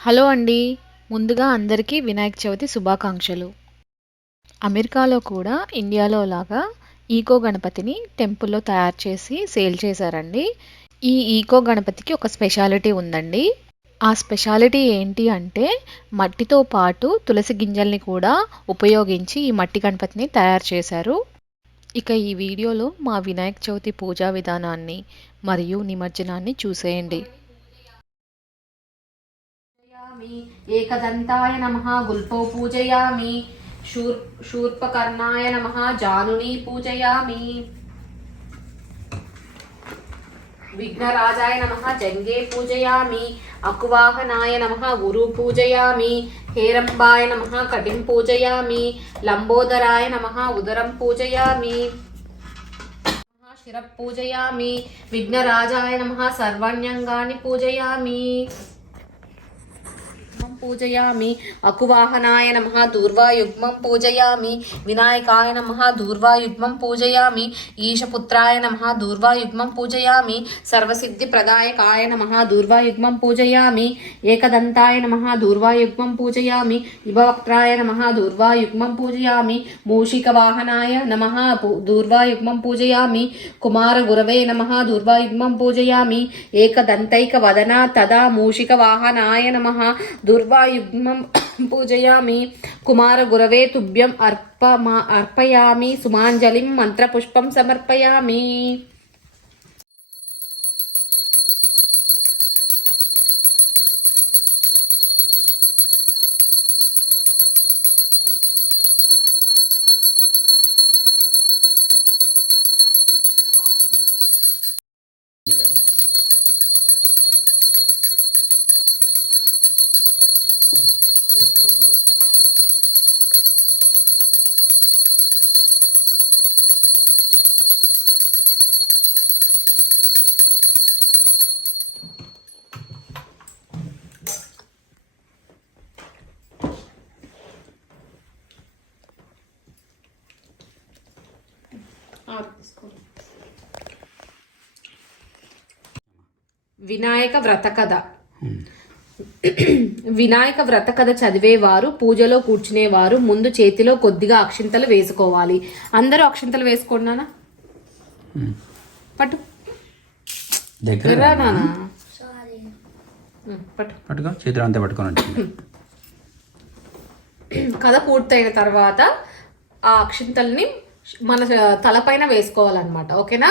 Hello అండి. ముందుగా అందరికీ వినాయక చవితి శుభాకాంక్షలు. అమెరికాలో కూడా ఇండియాలో లాగా ఈకో గణపతిని టెంపుల్లో తయారు చేసి సేల్ చేశారండి. ఈ ఈకో గణపతికి ఒక స్పెషాలిటీ ఉందండి. ఆ స్పెషాలిటీ ఏంటి అంటే మట్టితో పాటు తులసి గింజల్ని కూడా ఉపయోగించి ఈ మట్టి గణపతిని తయారు చేశారు. ఇక ఈ వీడియోలో మా వినాయక చవితి పూజా విధానాన్ని మరియు నిమజ్జనాన్ని చూసేయండి. పూజయామి ఏకదంతాయ నమ గుల్పో పూజయామి శూర్ శూర్పకర్ణాయ నమ జానుని పూజయామి విఘ్నరాజాయ నమ జంగే పూజయామి అకువాహనాయ నమ ఉరు పూజయామి హేరంబాయ నమ కటిం పూజయామి లంబోదరాయ నమ ఉదరం పూజయామి శిర పూజయామి విఘ్నరాజాయ నమ సర్వాణ్యంగాని పూజయామి పూజయామి. అకువాహనాయ నమ దూర్వాయుగ్మం పూజయామి. వినాయకాయ నమ దూర్వాయుగ్మం పూజయామి. ఈశపుత్రాయ నమ దూర్వాయుగ్మం పూజయామి. సర్వసిద్ధి ప్రదాయకాయ నమ దూర్వాయుగ్మం పూజయామి. ఏకదంతాయ నమ దూర్వాయుగ్మం పూజయామి. యువక్త్రాయ నమ దూర్వాయుగ్మం పూజయామి. మూషికవాహనాయ నమ దూర్వాయుగ్మం పూజయామి. కుమారగురవే నమ దూర్వాయుగ్మం పూజయామి. ఏకదంతైక వదన తదా మూషికవాహనాయ నమ దుర్వాయుగ్మం పూజయామి. కుమారగురవే తుభ్యం అర్పమా అర్పయామి. సుమాంజలిం మంత్రపుష్పం సమర్పయామి. వినాయక వ్రత కథ. వినాయక వ్రత కథ చదివేవారు పూజలో కూర్చునేవారు ముందు చేతిలో కొద్దిగా అక్షింతలు వేసుకోవాలి. అందరూ అక్షింతలు వేసుకోండి పట్టు. దగ్గర పట్టు. పట్టుకో చేతులు అంతా వచ్చింది కథ పూర్తయిన తర్వాత ఆ అక్షింతల్ని మన తలపైన వేసుకోవాలన్నమాట. ఓకేనా?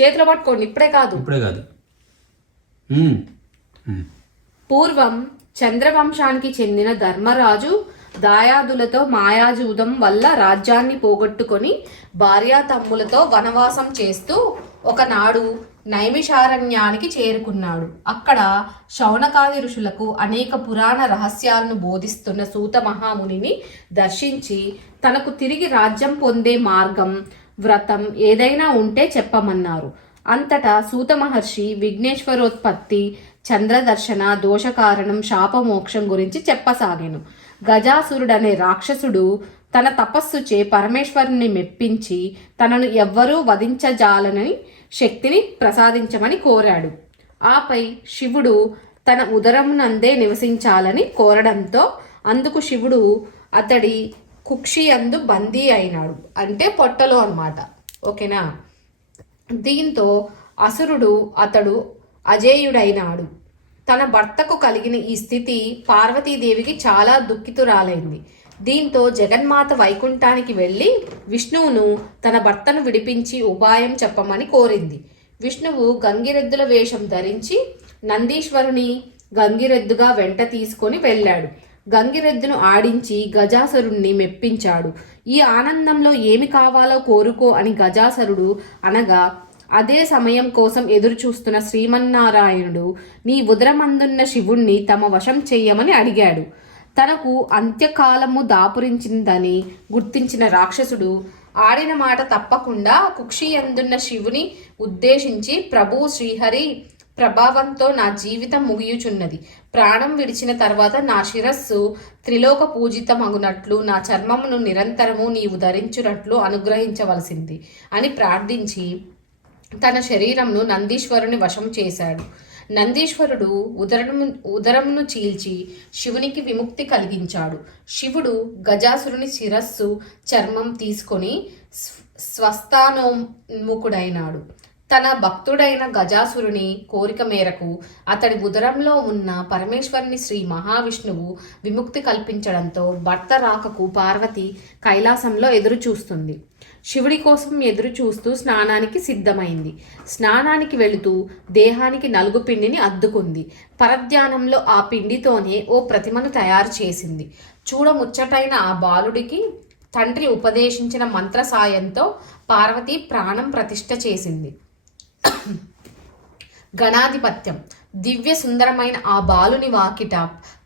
చేతిలో పట్టుకోండి. ఇప్పుడే కాదు. ఇప్పుడే కాదు. పూర్వం చంద్రవంశానికి చెందిన ధర్మరాజు దాయాదులతో మాయాజూదం వల్ల రాజ్యాన్ని పోగొట్టుకొని భార్యా తమ్ములతో వనవాసం చేస్తూ ఒకనాడు నైమిషారణ్యానికి చేరుకున్నాడు. అక్కడ శౌనకాది ఋషులకు అనేక పురాణ రహస్యాలను బోధిస్తున్న సూత మహామునిని దర్శించి తనకు తిరిగి రాజ్యం పొందే మార్గం వ్రతం ఏదైనా ఉంటే చెప్పమన్నారు. అంతటా సూత మహర్షి విఘ్నేశ్వరోత్పత్తి చంద్రదర్శన దోషకారణం శాపమోక్షం గురించి చెప్పసాగాను. గజాసురుడనే రాక్షసుడు తన తపస్సుచే పరమేశ్వరుని మెప్పించి తనను ఎవ్వరూ వధించజాలనని శక్తిని ప్రసాదించమని కోరాడు. ఆపై శివుడు తన ఉదరమునందే నివసించాలని కోరడంతో అందుకు శివుడు అతడి కుక్షి అందు బందీ అయినాడు. అంటే పొట్టలో అన్నమాట. ఓకేనా? దీంతో అసురుడు అతడు అజేయుడైనాడు. తన భర్తకు కలిగిన ఈ స్థితి పార్వతీదేవికి చాలా దుఃఖితురాలైంది. దీంతో జగన్మాత వైకుంఠానికి వెళ్ళి విష్ణువును తన భర్తను విడిపించి ఉపాయం చెప్పమని కోరింది. విష్ణువు గంగిరెద్దుల వేషం ధరించి నందీశ్వరుని గంగిరెద్దుగా వెంట తీసుకొని వెళ్ళాడు. గంగిరెద్దును ఆడించి గజాసరుణ్ణి మెప్పించాడు. ఈ ఆనందంలో ఏమి కావాలో కోరుకో అని గజాసరుడు అనగా అదే సమయం కోసం ఎదురుచూస్తున్న శ్రీమన్నారాయణుడు నీ ఉదరమందున్న శివుణ్ణి తమ వశం చెయ్యమని అడిగాడు. తనకు అంత్యకాలము దాపురించిందని గుర్తించిన రాక్షసుడు ఆడిన మాట తప్పకుండా కుక్షియందున్న శివుని ఉద్దేశించి ప్రభు శ్రీహరి ప్రభావంతో నా జీవితం ముగియుచున్నది. ప్రాణం విడిచిన తర్వాత నా శిరస్సు త్రిలోక పూజితమగునట్లు నా చర్మమును నిరంతరము నీవు ధరించునట్లు అనుగ్రహించవలసింది అని ప్రార్థించి తన శరీరంను నందీశ్వరుని వశం చేశాడు. నందీశ్వరుడు ఉదరము ఉదరమును చీల్చి శివునికి విముక్తి కలిగించాడు. శివుడు గజాసురుని శిరస్సు చర్మం తీసుకొని స్వ- స్వస్థానోన్ముఖుడైనాడు. తన భక్తుడైన గజాసురుని కోరిక మేరకు అతడి ఉదరంలో ఉన్న పరమేశ్వరుని శ్రీ మహావిష్ణువు విముక్తి కల్పించడంతో భర్త రాకకు పార్వతి కైలాసంలో ఎదురు చూస్తుంది శివుడి కోసం ఎదురు చూస్తూ స్నానానికి సిద్ధమైంది. స్నానానికి వెళుతూ దేహానికి నలుగు పిండిని అద్దుకుంది. పరధ్యానంలో ఆ పిండితోనే ఓ ప్రతిమను తయారు చేసింది. చూడముచ్చటైన ఆ బాలుడికి తండ్రి ఉపదేశించిన మంత్ర సాయంతో పార్వతి ప్రాణం ప్రతిష్ఠ చేసింది. గణాధిపత్యం దివ్య సుందరమైన ఆ బాలుని వాకిట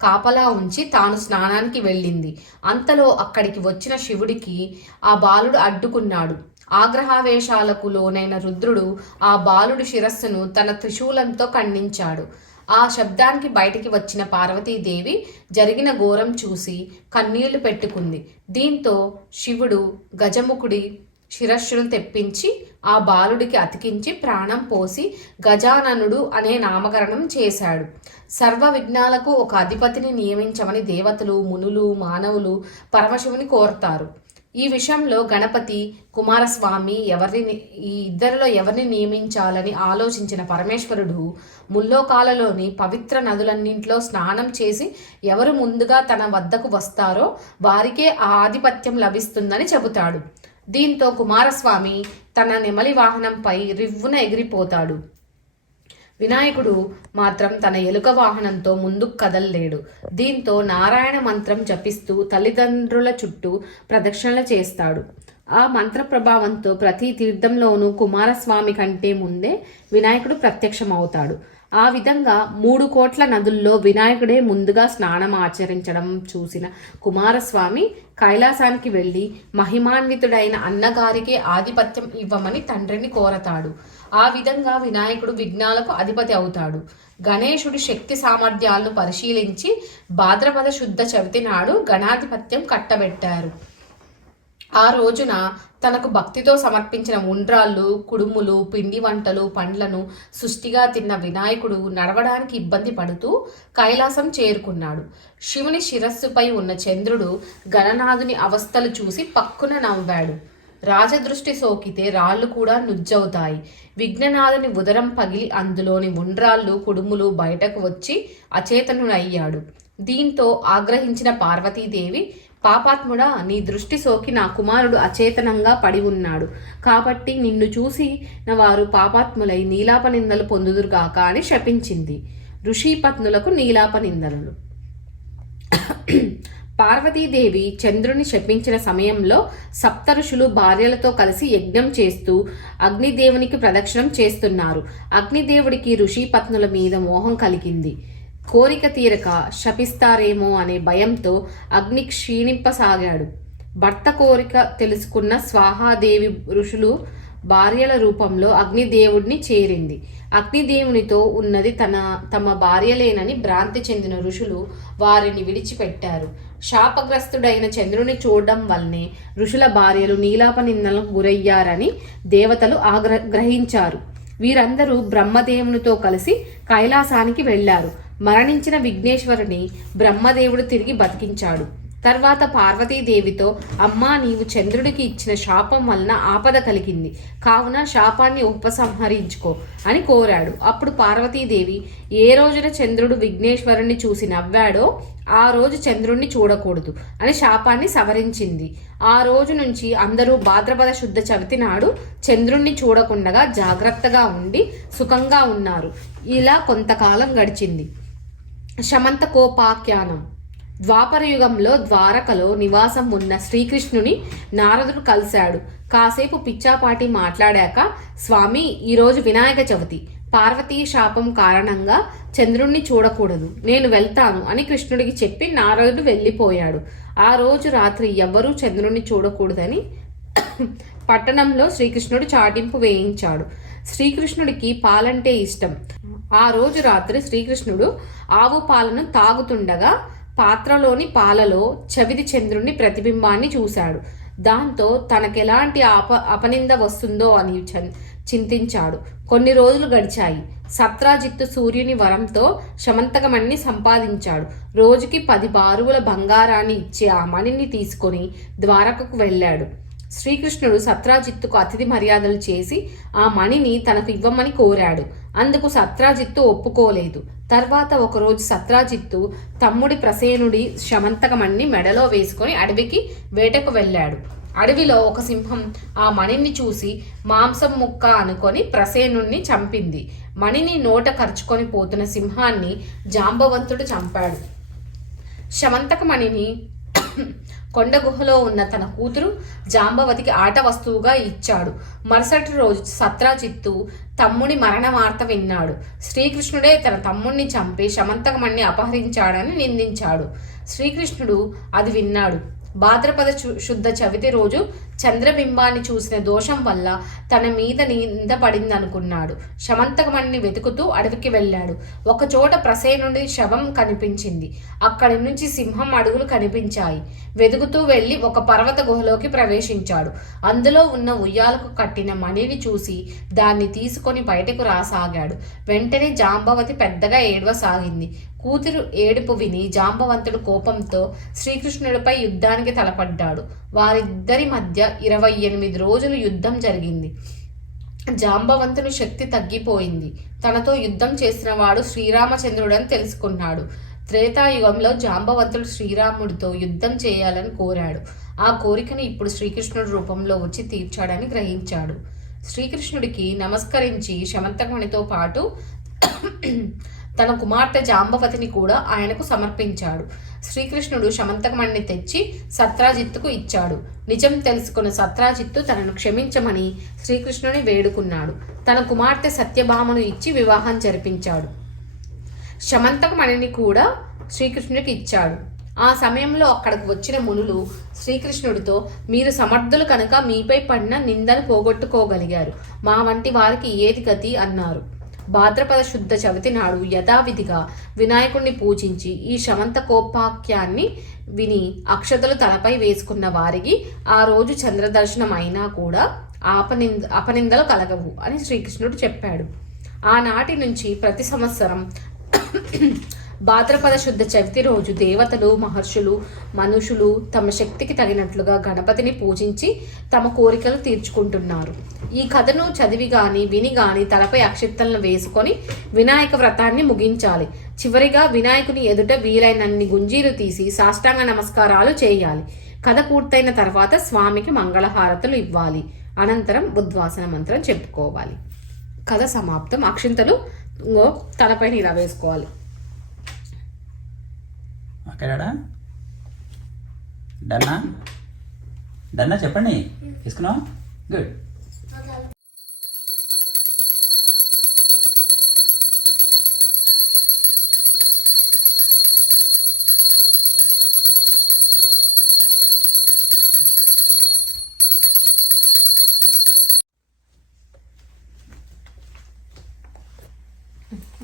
కాపలా ఉంచి తాను స్నానానికి వెళ్ళింది. అంతలో అక్కడికి వచ్చిన శివుడికి ఆ బాలుడు అడ్డుకున్నాడు. ఆగ్రహావేశాలకు లోనైన రుద్రుడు ఆ బాలుడి శిరస్సును తన త్రిశూలంతో ఖండించాడు. ఆ శబ్దానికి బయటికి వచ్చిన పార్వతీదేవి జరిగిన ఘోరం చూసి కన్నీళ్ళు పెట్టుకుంది. దీంతో శివుడు గజముఖుడి శిరస్సును తెప్పించి ఆ బాలుడికి అతికించి ప్రాణం పోసి గజాననుడు అనే నామకరణం చేశాడు. సర్వ విఘ్నాలకు ఒక అధిపతిని నియమించమని దేవతలు మునులు మానవులు పరమశివుని కోరుతారు. ఈ విషయంలో గణపతి కుమారస్వామి ఎవరిని ఈ ఇద్దరిలో ఎవరిని నియమించాలని ఆలోచించిన పరమేశ్వరుడు ముల్లోకాలలోని పవిత్ర నదులన్నింటిలో స్నానం చేసి ఎవరు ముందుగా తన వద్దకు వస్తారో వారికే ఆ ఆధిపత్యం లభిస్తుందని చెబుతాడు. దీంతో కుమారస్వామి తన నెమలి వాహనంపై రివ్వున ఎగిరిపోతాడు. వినాయకుడు మాత్రం తన ఎలుక వాహనంతో ముందుకు కదలలేడు. దీంతో నారాయణ మంత్రం జపిస్తూ తల్లిదండ్రుల చుట్టూ ప్రదక్షిణలు చేస్తాడు. ఆ మంత్ర ప్రభావంతో ప్రతి తీర్థంలోనూ కుమారస్వామి కంటే ముందే వినాయకుడు ప్రత్యక్షమవుతాడు. ఆ విధంగా మూడు కోట్ల నదుల్లో వినాయకుడే ముందుగా స్నానం ఆచరించడం చూసిన కుమారస్వామి కైలాసానికి వెళ్ళి మహిమాన్వితుడైన అన్నగారికి ఆధిపత్యం ఇవ్వమని తండ్రిని కోరతాడు. ఆ విధంగా వినాయకుడు విఘ్నాలకు అధిపతి అవుతాడు. గణేశుడి శక్తి సామర్థ్యాలను పరిశీలించి భాద్రపద శుద్ధ చవితి నాడు గణాధిపత్యం కట్టబెట్టారు. ఆ రోజున తనకు భక్తితో సమర్పించిన ఉండ్రాళ్ళు కుడుములు పిండి వంటలు పండ్లను సుష్టిగా తిన్న వినాయకుడు నడవడానికి ఇబ్బంది పడుతూ కైలాసం చేరుకున్నాడు. శివుని శిరస్సుపై ఉన్న చంద్రుడు గణనాథుని అవస్థలు చూసి పక్కున నవ్వాడు. రాజదృష్టి సోకితే రాళ్ళు కూడా నుజ్జవుతాయి. విఘ్ననాథుని ఉదరం పగిలి అందులోని ఉండ్రాళ్ళు కుడుములు బయటకు వచ్చి అచేతనుడయ్యాడు. దీంతో ఆగ్రహించిన పార్వతీదేవి పాపాత్ముడా నీ దృష్టి సోకి నా కుమారుడు అచేతనంగా పడి ఉన్నాడు. కాబట్టి నిన్ను చూసి వారు పాపాత్ములై నీలాప నిందలు పొందుదురుగాక అని శపించింది. ఋషిపత్నులకు నీలాప నిందలు పార్వతీదేవి చంద్రుని శపించిన సమయంలో సప్త ఋషులు భార్యలతో కలిసి యజ్ఞం చేస్తూ అగ్నిదేవునికి ప్రదక్షిణం చేస్తున్నారు. అగ్నిదేవుడికి ఋషి పత్నుల మీద మోహం కలిగింది. కోరిక తీరక శపిస్తారేమో అనే భయంతో అగ్ని క్షీణింపసాగాడు. భర్త కోరిక తెలుసుకున్న స్వాహాదేవి ఋషులు భార్యల రూపంలో అగ్నిదేవుడిని చేరింది. అగ్నిదేవునితో ఉన్నది తన తమ భార్యలేనని భ్రాంతి చెందిన ఋషులు వారిని విడిచిపెట్టారు. శాపగ్రస్తుడైన చంద్రుని చూడడం వల్లనే ఋషుల భార్యలు నీలాప నిందలకు గురయ్యారని దేవతలు ఆగ్ర గ్రహించారు. వీరందరూ బ్రహ్మదేవునితో కలిసి కైలాసానికి వెళ్ళారు. మరణించిన విఘ్నేశ్వరుని బ్రహ్మదేవుడు తిరిగి బతికించాడు. తర్వాత పార్వతీదేవితో అమ్మా నీవు చంద్రుడికి ఇచ్చిన శాపం వలన ఆపద కలిగింది. కావున శాపాన్ని ఉపసంహరించుకో అని కోరాడు. అప్పుడు పార్వతీదేవి ఏ రోజున చంద్రుడు విఘ్నేశ్వరుణ్ణి చూసి నవ్వాడో ఆ రోజు చంద్రుణ్ణి చూడకూడదు అని శాపాన్ని సవరించింది. ఆ రోజు నుంచి అందరూ భాద్రపద శుద్ధ చవితి నాడు చంద్రుణ్ణి చూడకుండగా జాగ్రత్తగా ఉండి సుఖంగా ఉన్నారు. ఇలా కొంతకాలం గడిచింది. శమంతకోపాఖ్యానం. ద్వాపర యుగంలో ద్వారకలో నివాసం ఉన్న శ్రీకృష్ణుని నారదుడు కలిశాడు. కాసేపు పిచ్చాపాటి మాట్లాడాక స్వామి ఈరోజు వినాయక చవితి. పార్వతీ శాపం కారణంగా చంద్రుణ్ణి చూడకూడదు. నేను వెళ్తాను అని కృష్ణుడికి చెప్పి నారదుడు వెళ్ళిపోయాడు. ఆ రోజు రాత్రి ఎవ్వరూ చంద్రుణ్ణి చూడకూడదని పట్టణంలో శ్రీకృష్ణుడు చాటింపు వేయించాడు. శ్రీకృష్ణుడికి పాలంటే ఇష్టం. ఆ రోజు రాత్రి శ్రీకృష్ణుడు ఆవు పాలను తాగుతుండగా పాత్రలోని పాలలో చవిది చంద్రుని ప్రతిబింబాన్ని చూశాడు. దాంతో తనకెలాంటి అప అపనింద వస్తుందో అని చం- చింతించాడు. కొన్ని రోజులు గడిచాయి. సత్రాజిత్తు సూర్యుని వరంతో శమంతకమణిని సంపాదించాడు. రోజుకి పది బారువుల బంగారాన్ని ఇచ్చే ఆ మణిని తీసుకొని ద్వారకకు వెళ్ళాడు. శ్రీకృష్ణుడు సత్రాజిత్తుకు అతిథి మర్యాదలు చేసి ఆ మణిని తనకు ఇవ్వమని కోరాడు. అందుకు సత్రాజిత్తు ఒప్పుకోలేదు. తర్వాత ఒకరోజు సత్రాజిత్తు తమ్ముడి ప్రసేనుడి శమంతకమణ్ణి మెడలో వేసుకొని అడవికి వేటకు వెళ్ళాడు. అడవిలో ఒక సింహం ఆ మణిని చూసి మాంసం ముక్క అనుకొని ప్రసేనుణ్ణి చంపింది. మణిని నోట ఖర్చుకొని పోతున్న సింహాన్ని జాంబవంతుడు చంపాడు. శమంతకమణిని కొండ గుహలో ఉన్న తన కూతురు జాంబవతికి ఆట వస్తువుగా ఇచ్చాడు. మరుసటి రోజు సత్రాజిత్తు తమ్ముడి మరణ వార్త విన్నాడు. శ్రీకృష్ణుడే తన తమ్ముణ్ణి చంపి శమంతకమణ్ణి అపహరించాడని నిందించాడు. శ్రీకృష్ణుడు అది విన్నాడు. భాద్రపద శుద్ధ చవితి రోజు చంద్రబింబాన్ని చూసిన దోషం వల్ల తన మీద నింద పడిందనుకున్నాడు. శమంతకమణిని వెతుకుతూ అడవికి వెళ్ళాడు. ఒకచోట ప్రసేనుడి శవం కనిపించింది. అక్కడి నుంచి సింహం అడుగులు కనిపించాయి. వెతుకుతూ వెళ్ళి ఒక పర్వత గుహలోకి ప్రవేశించాడు. అందులో ఉన్న ఉయ్యాలకు కట్టిన మణిని చూసి దాన్ని తీసుకొని బయటకు రాసాగాడు. వెంటనే జాంబవతి పెద్దగా ఏడవసాగింది. కూతురు ఏడుపు విని జాంబవంతుడు కోపంతో శ్రీకృష్ణుడిపై యుద్ధానికి తలపడ్డాడు. వారిద్దరి మధ్య ఇరవై ఎనిమిది రోజులు యుద్ధం జరిగింది. జాంబవంతుని శక్తి తగ్గిపోయింది. తనతో యుద్ధం చేసిన వాడు శ్రీరామచంద్రుడని తెలుసుకున్నాడు. త్రేతాయుగంలో జాంబవంతుడు శ్రీరాముడితో యుద్ధం చేయాలని కోరాడు. ఆ కోరికను ఇప్పుడు శ్రీకృష్ణుడి రూపంలో వచ్చి తీర్చాడని గ్రహించాడు. శ్రీకృష్ణుడికి నమస్కరించి శమంతకునితో పాటు తన కుమార్తె జాంబవతిని కూడా ఆయనకు సమర్పించాడు. శ్రీకృష్ణుడు శమంతకమణిని తెచ్చి సత్రాజిత్తుకు ఇచ్చాడు. నిజం తెలుసుకున్న సత్రాజిత్తు తనను క్షమించమని శ్రీకృష్ణుని వేడుకున్నాడు. తన కుమార్తె సత్యభామను ఇచ్చి వివాహం జరిపించాడు. శమంతకమణిని కూడా శ్రీకృష్ణుడికి ఇచ్చాడు. ఆ సమయంలో అక్కడికి వచ్చిన మునులు శ్రీకృష్ణుడితో మీరు సమర్థులు కనుక మీపై పడిన నిందను పోగొట్టుకోగలిగారు. మా వంటి వారికి ఏది గతి? అన్నారు. భాద్రపద శుద్ధ చవితి నాడు యథావిధిగా వినాయకుడిని పూజించి ఈ శమంత కోపాఖ్యాన్ని విని అక్షతలు తలపై వేసుకున్న వారికి ఆ రోజు చంద్రదర్శనం అయినా కూడా ఆపనింద అపనిందలు కలగవు అని శ్రీకృష్ణుడు చెప్పాడు. ఆనాటి నుంచి ప్రతి సంవత్సరం భాద్రపద శుద్ధ చవితి రోజు దేవతలు మహర్షులు మనుషులు తమ శక్తికి తగినట్లుగా గణపతిని పూజించి తమ కోరికలు తీర్చుకుంటున్నారు. ఈ కథను చదివి గాని విని గాని తలపై అక్షిత్తలను వేసుకొని వినాయక వ్రతాన్ని ముగించాలి. చివరిగా వినాయకుని ఎదుట వీలైనన్ని గుంజీలు తీసి సాష్టాంగ నమస్కారాలు చేయాలి. కథ పూర్తయిన తర్వాత స్వామికి మంగళహారతులు ఇవ్వాలి. అనంతరం ఉద్వాసన మంత్రం చెప్పుకోవాలి. కథ సమాప్తం. అక్షింతలు తలపైన ఇలా వేసుకోవాలి. ఓకే డాడా డన్నా? డన్నా చెప్పండి. తీసుకున్నావు? గుడ్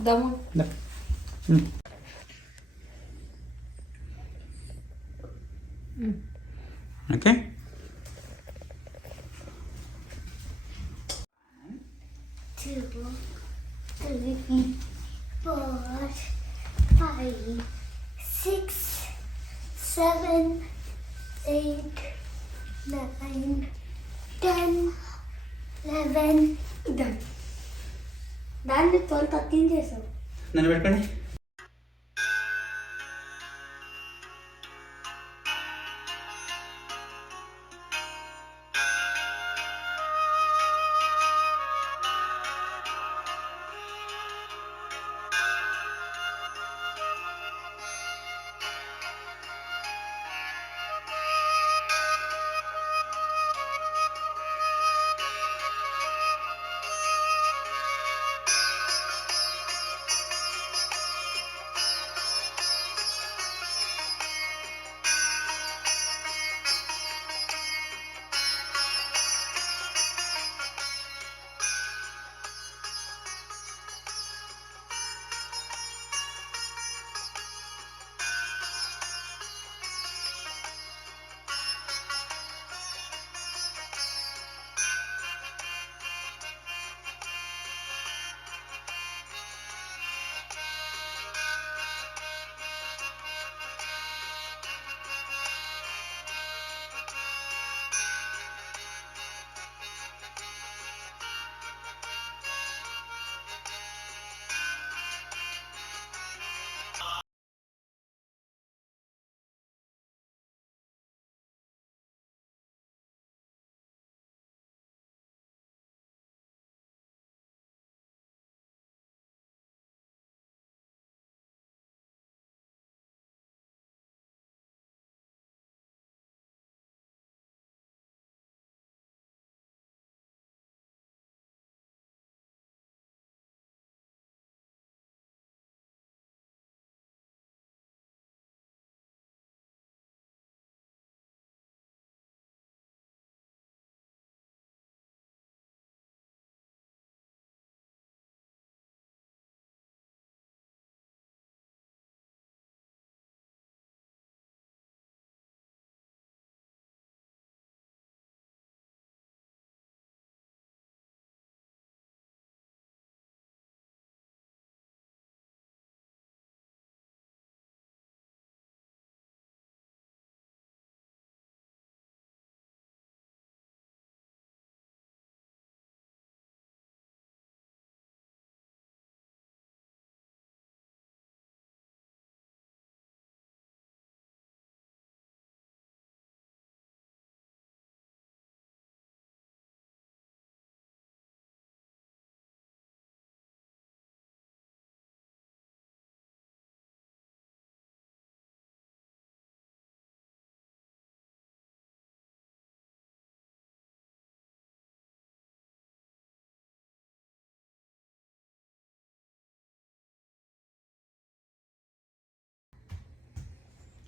దమ్ము.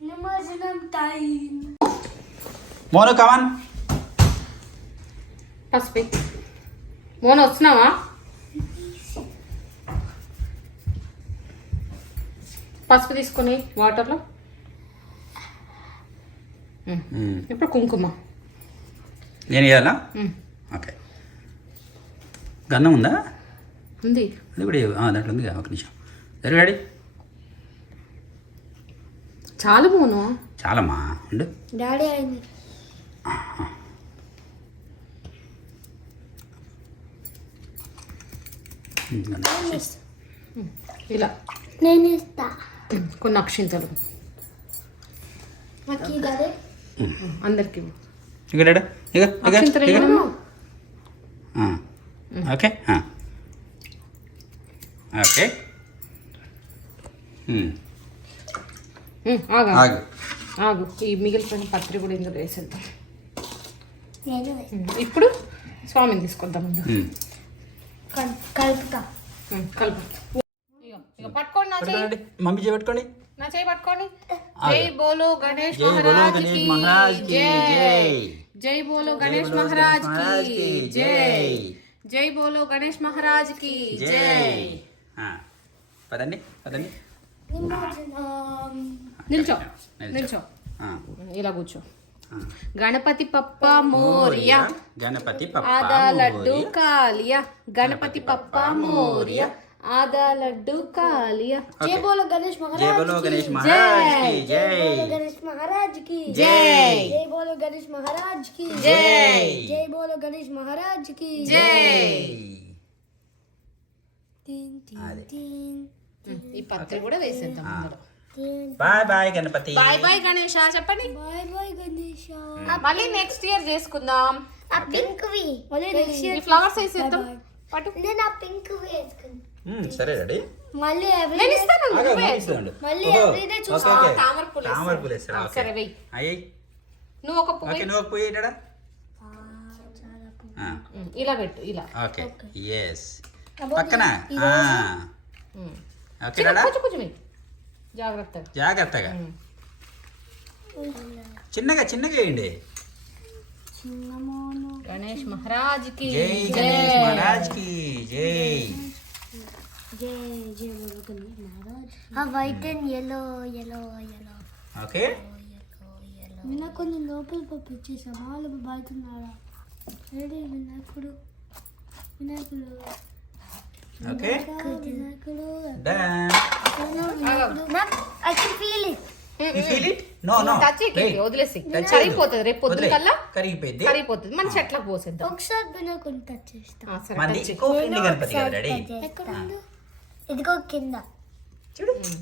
నిమజ్జనం టైం. మోను కమాన్ పసుపు. మోన వస్తున్నావా? పసుపు తీసుకొని వాటర్లో. ఇప్పుడు కుంకుమ. నేను ఇవ్వాలా. ఓకే. గన్నం ఉందా? ఉంది. అది కూడా దాంట్లో ఉంది ఒక నిమిషం. సరే డాడీ చాలు మోను చాలమ్మా ఉండు. డాడీ అయింది. ఇలా. నేను ఇస్తా. కొన్ని అక్షింతలు. అందరికి. ఇక డాడా ఇక. ఓకే ఆగు. ఆగు. ఈ మిగిలిపోయిన పత్రి కూడా ఇందులో వేసేద్దాం. ఇప్పుడు స్వామిని తీసుకొద్దాం కలుపుతా. కలుపు ఇగో, ఇగో పట్టుకోండి నా చెయ్యి పట్టుకోండి. మమ్మీ చేపెట్టుకోండి నా చేయి పట్టుకోండి. జై బోలో గణేష్ జై బోలో మహారాజ్కి జై. జై. బోలో గణేష్ మహారాజ్కి జై. జై. బోలో గణేష్ మహారాజ్కి జై. పదండి పదండి. నిల్చో నిల్చో. నిల్చో ఆ. ఇలా కూర్చో ఆ. గణపతి పప్ప మోరియా గణపతి పప్ప ఆదా లడ్డు మోరియా. కాలియా గణపతి పప్ప మోరియా ఆదా లడ్డు కాలియా జై బోలో గణేష్ జై బోలో మహారాజ్ గణేష్ మహారాజ్కి జై జై బోలో గణేష్ మహారాజ్కి జై జై బోలో గణేష్ మహారాజ్కి జై జై బోలో గణేష్ మహారాజ్కి జై తీన్ తీన్ అది. ఈ పత్రి కూడా వేసేద్దాం అందులో bye bye Ganapati. Bye bye Ganesha చెప్పండి. Bye bye Ganesh. మళ్ళీ నెక్స్ట్ ఇయర్ చేసుకుందాం. ఆ పింక్ వి. మళ్ళీ నెక్స్ట్ ఇయర్ ఫ్లవర్స్ వేసేద్దాం. పట్టు. నేను ఆ పింక్ వి వేసుకుంటా ఉమ్, సరే డాడీ మళ్ళీ every నేను ఇస్తాను నువ్వే. మళ్ళీ everyday ఓకే, చూస్తా. ఓకే. తామర పూలు తామర. పూలు వేస్తాడా? సరే అయ్యి. నువ్వు ఒక పువ్వు ఓకే. నువ్వు ఉమ్, ఇలా పెట్టు ఇలా. ఓకే. About పక్కన. జాగ్రత్తగా. జాగ్రత్తగా. చిన్నగా చిన్నగా వేయండి. చిన్నమోను. గణేష్ మహారాజ్కి జై. గణేష్ మహారాజ్కి జై. జై జై బోలో గణేష్ మహారాజ్. ఆ white and yellow yellow yellow okay. వినాయకుడిని లోపల పంపించేసా వాళ్ళు వినాయకుడు. వినాయకుడు. Okay I can feel it you feel it no no touch చేయకు, వదిలేసి. కరిగిపోతుంది రేపు పొద్దున కల్లా కరిగిపోయింది. కరిగిపోతుంది మన చెట్లకు పోసేద్దాం. ఒకసారి వినాయకుడిని టచ్ చేస్తా. కదా? ఇదిగో కింద. చూడు. ఉమ్.